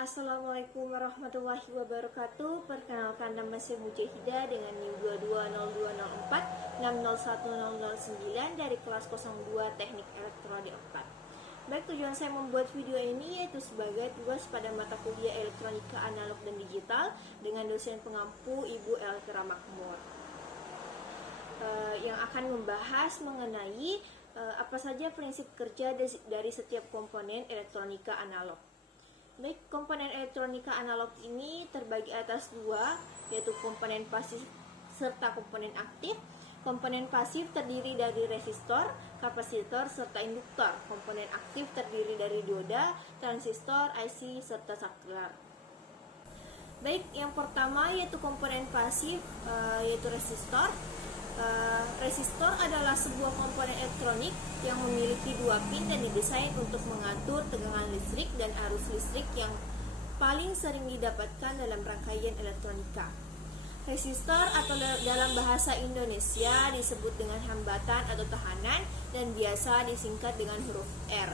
Assalamualaikum warahmatullahi wabarakatuh. Perkenalkan, nama saya Mujahidah dengan NIM 220204601009 dari kelas 02 Teknik Elektronik 4. Baik, tujuan saya membuat video ini yaitu sebagai tugas pada mata kuliah Elektronika Analog dan Digital dengan dosen pengampu Ibu Elvira Makmur, yang akan membahas mengenai apa saja prinsip kerja dari setiap komponen elektronika analog. Baik, komponen elektronika analog ini terbagi atas dua, yaitu komponen pasif serta komponen aktif. Komponen pasif terdiri dari resistor, kapasitor, serta induktor. Komponen aktif terdiri dari dioda, transistor, IC, serta saklar. Baik, yang pertama yaitu komponen pasif, yaitu resistor. Resistor adalah sebuah komponen elektronik yang memiliki dua pin dan didesain untuk mengatur tegangan listrik dan arus listrik yang paling sering didapatkan dalam rangkaian elektronika. Resistor atau dalam bahasa Indonesia disebut dengan hambatan atau tahanan dan biasa disingkat dengan huruf R.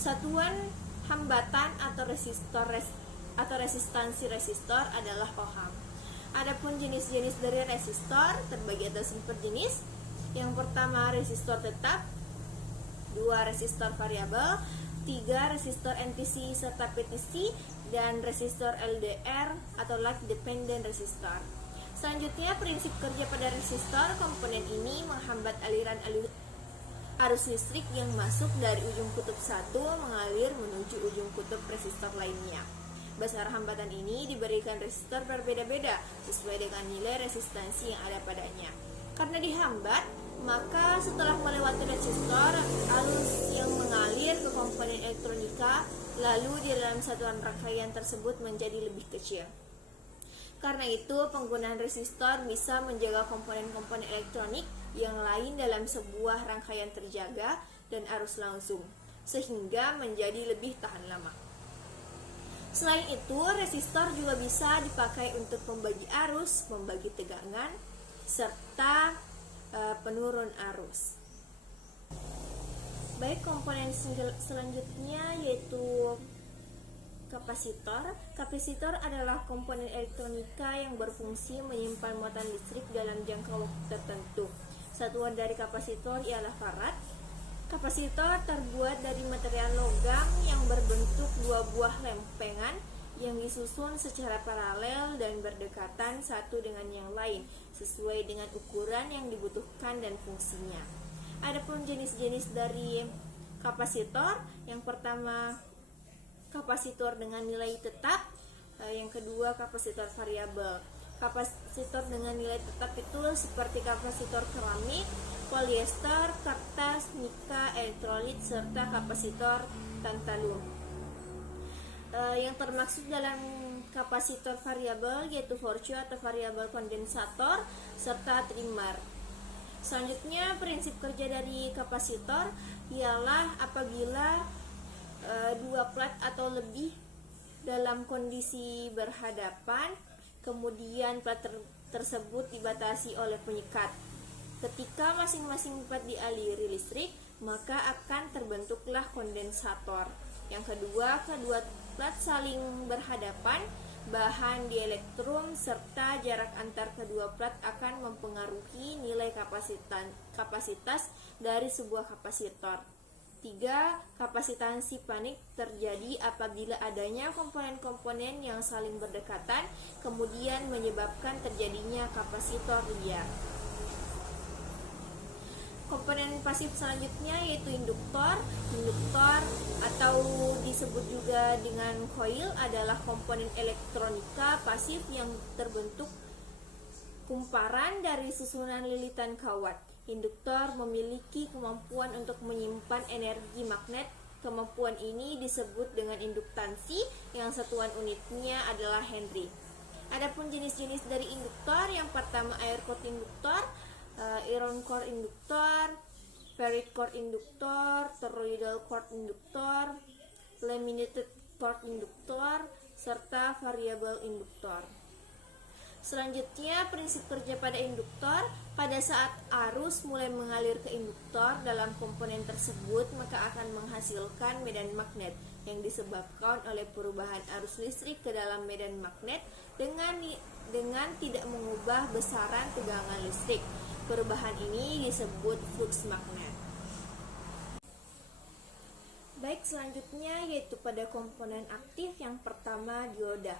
Satuan hambatan atau resistor atau resistansi resistor adalah ohm. Adapun jenis-jenis dari resistor terbagi atas 4 jenis. Yang pertama resistor tetap, 2 resistor variabel, 3 resistor NTC serta PTC, dan resistor LDR atau light dependent resistor. Selanjutnya, prinsip kerja pada resistor. Komponen ini menghambat aliran arus listrik yang masuk dari ujung kutub 1 mengalir menuju ujung kutub resistor lainnya. Besar hambatan ini diberikan resistor berbeda-beda sesuai dengan nilai resistansi yang ada padanya. Karena dihambat, maka setelah melewati resistor, arus yang mengalir ke komponen elektronika lalu di dalam satuan rangkaian tersebut menjadi lebih kecil. Karena itu, penggunaan resistor bisa menjaga komponen-komponen elektronik yang lain dalam sebuah rangkaian terjaga dan arus langsung, sehingga menjadi lebih tahan lama. Selain itu, resistor juga bisa dipakai untuk pembagi arus, membagi tegangan, serta penurun arus. Baik, komponen selanjutnya yaitu kapasitor. Kapasitor adalah komponen elektronika yang berfungsi menyimpan muatan listrik dalam jangka waktu tertentu. Satuan dari kapasitor ialah farad. Kapasitor terbuat dari material logam yang berbentuk dua buah lempengan yang disusun secara paralel dan berdekatan satu dengan yang lain sesuai dengan ukuran yang dibutuhkan dan fungsinya. Adapun jenis-jenis dari kapasitor, yang pertama kapasitor dengan nilai tetap, yang kedua kapasitor variabel. Kapasitor dengan nilai tetap itu seperti kapasitor keramik, polyester, kertas, mika, elektrolit, serta kapasitor tantalum. Yang termaksud dalam kapasitor variabel yaitu forcu atau variabel kondensator, serta trimmer. Selanjutnya, prinsip kerja dari kapasitor ialah apabila dua plat atau lebih dalam kondisi berhadapan, kemudian plat tersebut dibatasi oleh penyekat. Ketika masing-masing plat dialiri listrik, maka akan terbentuklah kondensator. Yang kedua plat saling berhadapan, bahan dielektrum serta jarak antar kedua plat akan mempengaruhi nilai kapasitas dari sebuah kapasitor. 3. Kapasitansi panik terjadi apabila adanya komponen-komponen yang saling berdekatan, kemudian menyebabkan terjadinya kapasitor liar. Komponen pasif selanjutnya yaitu induktor. Induktor atau disebut juga dengan coil adalah komponen elektronika pasif yang terbentuk kumparan dari susunan lilitan kawat. Induktor memiliki kemampuan untuk menyimpan energi magnet. Kemampuan ini disebut dengan induktansi yang satuan unitnya adalah Henry. Adapun jenis-jenis dari induktor, yang pertama air core induktor, iron core induktor, ferrite core induktor, toroidal core induktor, laminated core induktor, serta variable induktor. Selanjutnya, prinsip kerja pada induktor. Pada saat arus mulai mengalir ke induktor dalam komponen tersebut, maka akan menghasilkan medan magnet. yang disebabkan oleh perubahan arus listrik ke dalam medan magnet dengan tidak mengubah besaran tegangan listrik. Perubahan ini disebut flux magnet. Baik, selanjutnya yaitu pada komponen aktif. Yang pertama, dioda.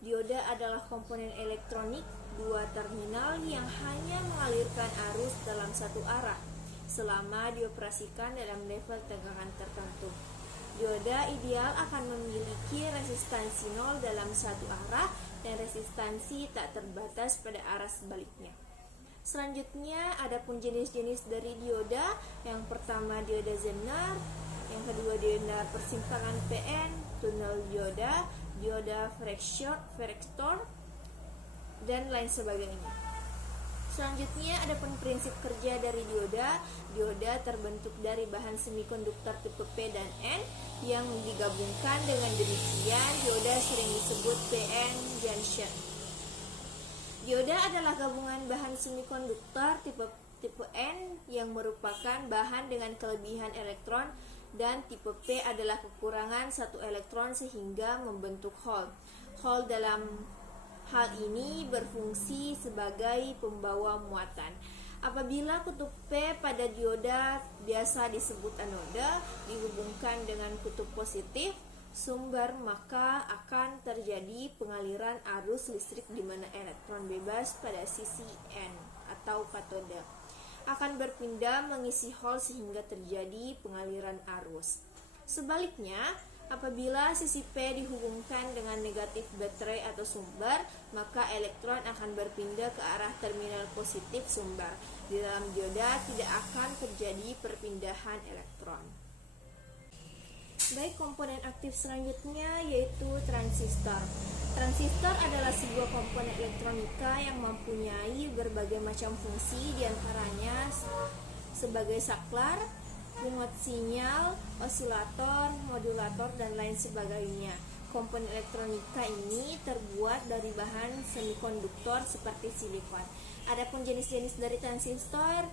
Dioda adalah komponen elektronik dua terminal yang hanya mengalirkan arus dalam satu arah selama dioperasikan dalam level tegangan tertentu. Dioda ideal akan memiliki resistansi 0 dalam satu arah dan resistansi tak terbatas pada arah sebaliknya. Selanjutnya, ada pun jenis-jenis dari dioda. Yang pertama, dioda Zener. Yang kedua, dioda persimpangan PN, tunnel dioda, dioda Vector, dan lain sebagainya. Selanjutnya, ada pun prinsip kerja dari dioda. Dioda terbentuk dari bahan semikonduktor tipe P dan N yang digabungkan. Dengan demikian, dioda sering disebut PN junction. Dioda adalah gabungan bahan semikonduktor tipe N yang merupakan bahan dengan kelebihan elektron, dan tipe P adalah kekurangan satu elektron sehingga membentuk hole. Hole dalam hal ini berfungsi sebagai pembawa muatan. Apabila kutub P pada dioda biasa disebut anoda dihubungkan dengan kutub positif sumber, maka akan terjadi pengaliran arus listrik di mana elektron bebas pada sisi N atau katode akan berpindah mengisi hole sehingga terjadi pengaliran arus. Sebaliknya, apabila sisi P dihubungkan dengan negatif baterai atau sumber, maka elektron akan berpindah ke arah terminal positif sumber. Di dalam dioda tidak akan terjadi perpindahan elektron. Baik, komponen aktif selanjutnya yaitu transistor. Transistor adalah sebuah komponen elektronika yang mempunyai berbagai macam fungsi, diantaranya sebagai saklar, penguat sinyal, osilator, modulator, dan lain sebagainya. Komponen elektronika ini terbuat dari bahan semikonduktor seperti silikon. Adapun jenis-jenis dari transistor,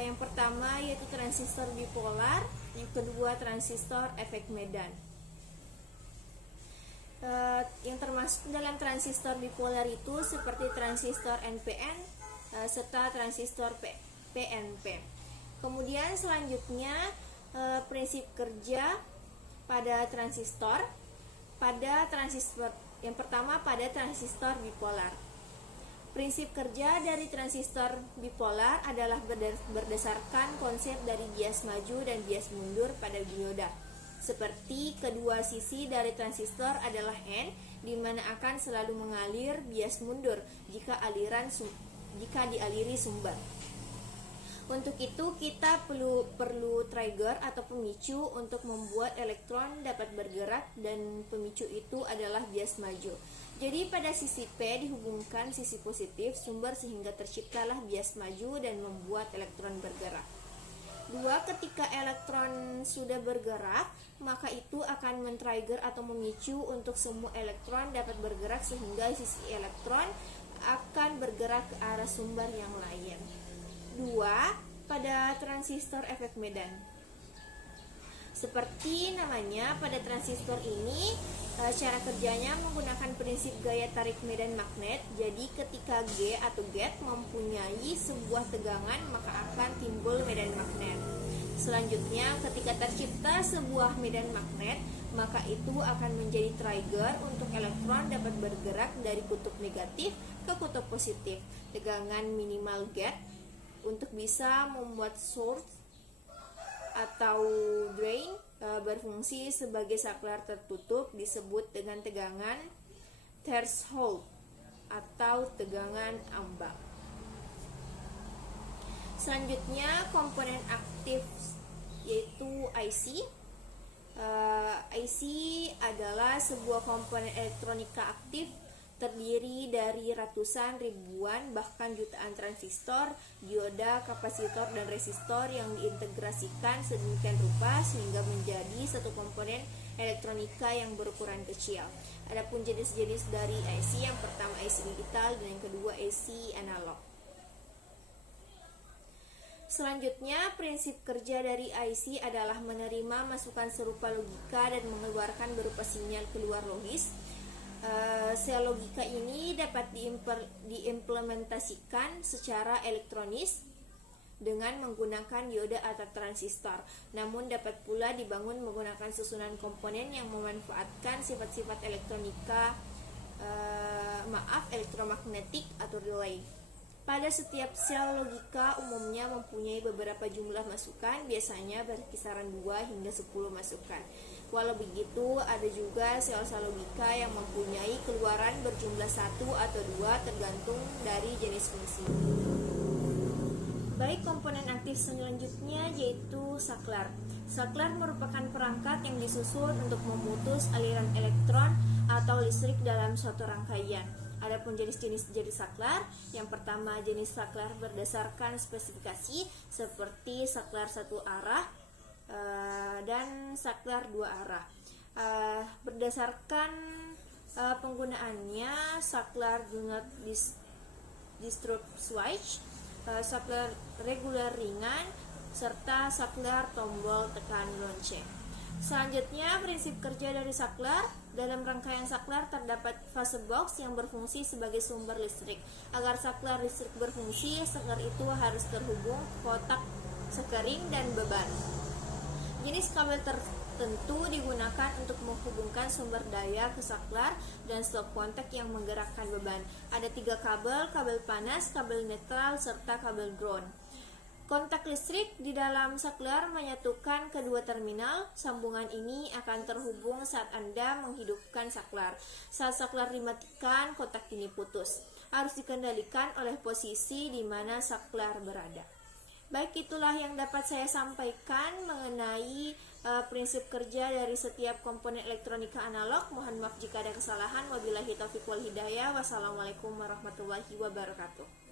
yang pertama yaitu transistor bipolar, yang kedua transistor efek medan. Yang termasuk dalam transistor bipolar itu seperti transistor NPN serta transistor PNP. Kemudian selanjutnya prinsip kerja pada transistor. Yang pertama pada transistor bipolar. Prinsip kerja dari transistor bipolar adalah berdasarkan konsep dari bias maju dan bias mundur pada dioda. Seperti kedua sisi dari transistor adalah N, di mana akan selalu mengalir bias mundur jika dialiri sumber. Untuk itu kita perlu trigger atau pemicu untuk membuat elektron dapat bergerak, dan pemicu itu adalah bias maju. Jadi pada sisi P dihubungkan sisi positif sumber sehingga terciptalah bias maju dan membuat elektron bergerak. Ketika elektron sudah bergerak, maka itu akan men-trigger atau memicu untuk semua elektron dapat bergerak sehingga sisi elektron akan bergerak ke arah sumber yang lain. Pada transistor efek medan. Seperti namanya, pada transistor ini cara kerjanya menggunakan prinsip gaya tarik medan magnet. Jadi ketika G atau gate mempunyai sebuah tegangan, maka akan timbul medan magnet. Selanjutnya, ketika tercipta sebuah medan magnet, maka itu akan menjadi trigger untuk elektron dapat bergerak dari kutub negatif ke kutub positif. Tegangan minimal gate untuk bisa membuat source atau drain berfungsi sebagai saklar tertutup disebut dengan tegangan threshold atau tegangan ambang. Selanjutnya, komponen aktif yaitu IC. IC adalah sebuah komponen elektronika aktif terdiri dari ratusan, ribuan, bahkan jutaan transistor, dioda, kapasitor, dan resistor yang diintegrasikan sedemikian rupa sehingga menjadi satu komponen elektronika yang berukuran kecil. Adapun jenis-jenis dari IC, yang pertama IC digital dan yang kedua IC analog. Selanjutnya, prinsip kerja dari IC adalah menerima masukan serupa logika dan mengeluarkan berupa sinyal keluar logis. Sel logika ini dapat diimplementasikan secara elektronis dengan menggunakan dioda atau transistor. Namun dapat pula dibangun menggunakan susunan komponen yang memanfaatkan sifat-sifat elektromagnetik atau relay. Pada setiap sel logika umumnya mempunyai beberapa jumlah masukan, biasanya berkisaran 2 hingga 10 masukan. Walau begitu, ada juga sel-sel logika yang mempunyai keluaran berjumlah 1 atau 2 tergantung dari jenis fungsi. Baik, komponen aktif selanjutnya yaitu saklar. Saklar merupakan perangkat yang disusun untuk memutus aliran elektron atau listrik dalam suatu rangkaian. Adapun jenis-jenis saklar, yang pertama jenis saklar berdasarkan spesifikasi seperti saklar satu arah dan saklar dua arah. Berdasarkan penggunaannya, saklar do not disturb switch, saklar reguler ringan, serta saklar tombol tekan lonceng. Selanjutnya, prinsip kerja dari saklar. Dalam rangkaian saklar terdapat fase box yang berfungsi sebagai sumber listrik. Agar saklar listrik berfungsi, saklar itu harus terhubung kotak sekering dan beban. Jenis kabel tertentu digunakan untuk menghubungkan sumber daya ke saklar dan stop kontak yang menggerakkan beban. Ada 3 kabel panas, kabel netral, serta kabel ground. Kontak listrik di dalam saklar menyatukan kedua terminal. Sambungan ini akan terhubung saat Anda menghidupkan saklar. Saat saklar dimatikan, kontak ini putus. Harus dikendalikan oleh posisi di mana saklar berada. Baik, itulah yang dapat saya sampaikan mengenai prinsip kerja dari setiap komponen elektronika analog. Mohon maaf jika ada kesalahan. Wabillahi taufiq wal hidayah. Wassalamualaikum warahmatullahi wabarakatuh.